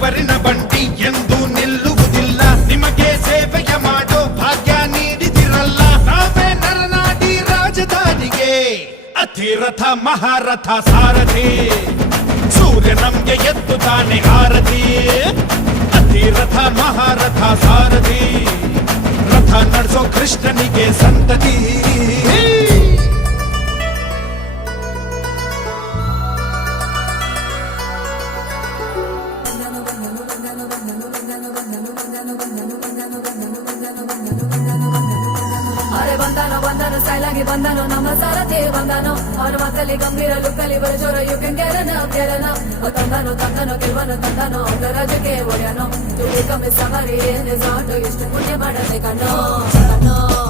ಬೆವರಿನ ಬಂಡಿ ಎಂದು ನಿಲ್ಲುವುದಿಲ್ಲ. ನಿಮಗೆ ಸೇವೆಯ ಮಾಡೋ ಭಾಗ್ಯ ನೀಡಿದಿರಲ್ಲ. ನಾವೇ ನರನಾಡಿ ರಾಜಧಾನಿಗೆ ಅತಿರಥ ಮಹಾರಥ ಸಾರಥಿ. ಸೂರ್ಯ ನಮ್ಗೆ ಎದ್ದು ತಾನೆ ಆರತಿ. ಅತಿರಥ ಮಹಾರಥ ಸಾರಥಿ. ರಥ ನಡೆಸೋ ಕೃಷ್ಣನಿಗೆ ಸಂತತಿ. ಅರೆ ಬಂದಾನೋ ಬಂದಾನೋ ಸ್ಟೈಲಾಗಿ ಬಂದಾನೋ ನಮ್ಮ ಸಾರಥಿ ಬಂದಾನೋ. ಅವನ ಮಾತಲ್ಲಿ ಗಂಭೀರ ಲುಕ್ಕಲ್ಲಿ ಬರಜೋರ ಯು ಕ್ಯಾನ್ ಕೇಳನ ತಂದಾನೋ ತಂದಾನೋ ಗೆಲ್ವನು ತಂದಾನೋ ಅವನ ರಾಜಕ್ಕೆ ಒಡೆಯನೋ. ತುಳಿ ಕಮ್ಮಿ ಸವಾರಿ ರೆಸಾರ್ಟ್ ಎಷ್ಟು ಪುಣ್ಯ ಮಾಡದೆ ಕಣ್ಣೋ.